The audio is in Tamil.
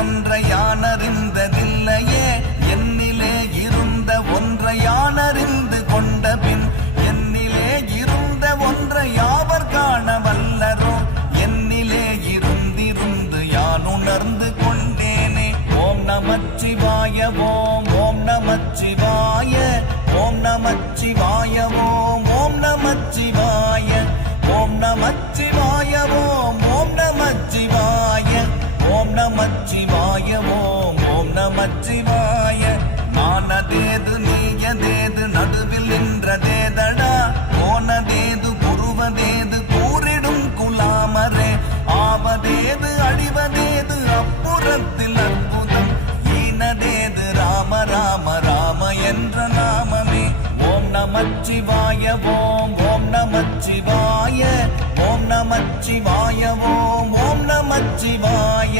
ஒன்றை யானறிந்ததில்லையே என்னிலே இருந்த ஒன்றை யானறிந்து கொண்ட பின் என்னிலே இருந்த ஒன்றை யாவர் காண வல்லரோ என்னிலே இருந்திருந்து யான் உணர்ந்து கொண்டேனே. ஓம் நமச்சிவாய ஓம் ஓம் நமச்சிவாய ஓம் நமச்சிவாய ஓம் ஓம் நமச்சிவாய ஓம் நமச்சிவாய ஓம் ஓம் நமச்சிவாய ஓம் நமச்சிவாய ஓம் ஓம் நமச்சிவாய. நானதேது நீயதேது நடுவில் நின்றதேதடா போனதேது புருவதேது கூறிடும் குலாமரே ஆவதேது அழிவதேது அப்புறத்தில் அற்புதம் ஈனதேது ராம ராம ராம என்ற நாமமே. ஓம் நமச்சிவாய ஓம் ஓம் நமச்சிவாய ஓம் நமச்சிவாய ஓம் ஓம் நமச்சிவாய.